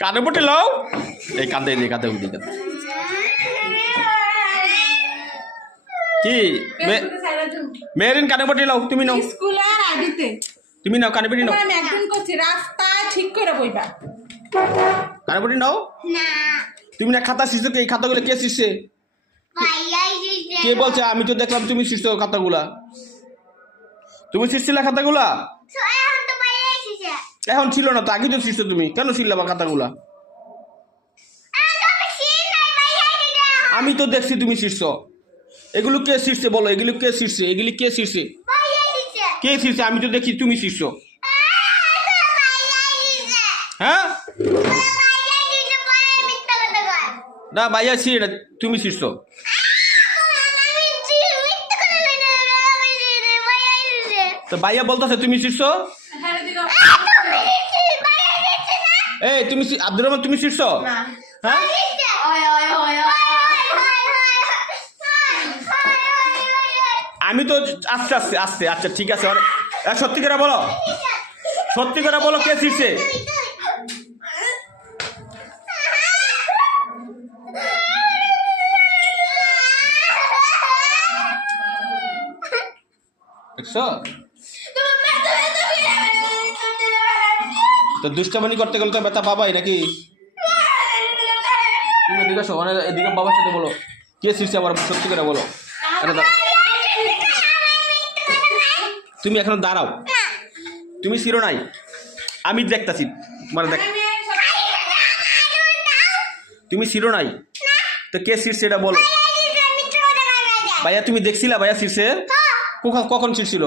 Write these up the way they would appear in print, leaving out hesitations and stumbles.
কানে পটে লও এই কাঁদে নেই কাঁদে উঠি কাঁদে কি মেরিন কানে পটে লও তুমি নাও স্কুলে আর আইডিতে তুমি নাও কানে পটে নাও আমি একদিন করছি রাস্তা ঠিক করে বইবা কানে পটে নাও না তুমি না খাতা শিখছো এই খাতাগুলো কে শিখছে ভাইয়াই দিছে কে বলছে আমি তো দেখলাম তুমি শিখছো খাতাগুলা তুমি শিখছিলে খাতাগুলা এখন তো ভাইয়াই দিছে এখন ছিল না তো আগে তো শিখছো তুমি কেন শিখলে বা খাতাগুলা আমি শিখ নাই ভাইয়াই দিছে আমি তো দেখছি তুমি শিখছো এগুলো কে শিখছে বলো এগুলো কে শিখছে এগুলি কে শিখছে ভাইয়াই দিছে কে শিখছে আমি তো দেখি তুমি শিখছো ভাইয়াই দিছে হ্যাঁ ভাইয়াই দিছে ভাইয়াই মিথ্যা কথা কয় না ভাইয়া শিখে না তুমি শিখছো আমি মিথ্যা কথা কইতে আমি শিখ ভাইয়াই দিছে তো ভাইয়া বলতেছে তুমি শিখছো হ্যাঁ দিগো ভাইয়াই দিছে না এই তুমি আব্দুর রহমান তুমি শিখছো না হ্যাঁ ওই ওই ওই আমি তো আস্তে আস্তে আস্তে আচ্ছা ঠিক আছে সত্যি করে বলো সত্যি করে বলো কে শিখছে দেখছো তো দুষ্টামানি করতে গেলে তো ব্যথা পাবাই নাকি তুমি এদিকে আসো মানে এদিকে বাবার সাথে বলো কে শিখছে আবার সত্যি করে বলো আরে দাঁড়াও তুমি এখন দাঁড়াও তুমি শিরো নাই আমি দেখতাছি মানে দেখ তুমি শিরো নাই তো কে শিরছে এটা বলো ভাইয়া তুমি দেখছিলা ভাইয়া শিরছে কখন শিরছিল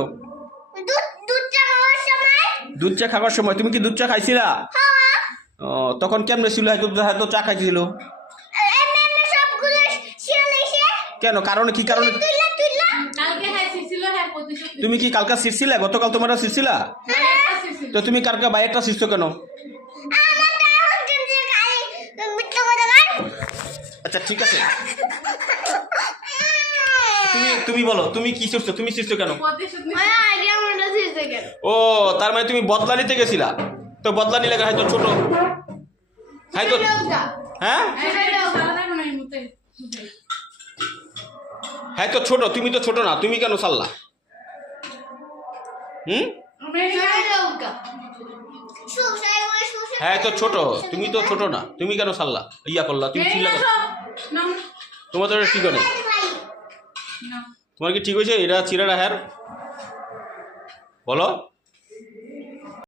দুধ চা খাওয়ার সময় তুমি কি দুধ চা খাইছিলা ও তখন কেমনে ছিল হয়তো চা খাইছিল কেন কারণে কি কারণে কালকে হ্যাঁ ছিল হ্যাঁ প্রতিশোধ তুমি কি কালকা শিরছিলা গতকাল তোমরা শিরছিলা তো তুমি কালকা বাইকটা শিরছো কেন আচ্ছা ঠিক আছে তুমি বলো তুমি কি শিরছো তুমি শিরছো কেন প্রতিশোধ ও তার মানে তুমি বদলা নিতে গেছিলা তো বদলা নিলে হয়তো ছোট হয়তো হ্যাঁ হয়তো ছোট তুমি তো ছোট না তুমি কেন সাল্লা হ্যাঁ তো ছোট তুমি তো ছোট না তুমি কেন সাল্লা ইয়া করলা তুমি চিল্লা করলা তোমার তো ঠিক নেই তোমার কি ঠিক হয়েছে এরা চিরারা হ্যার বলো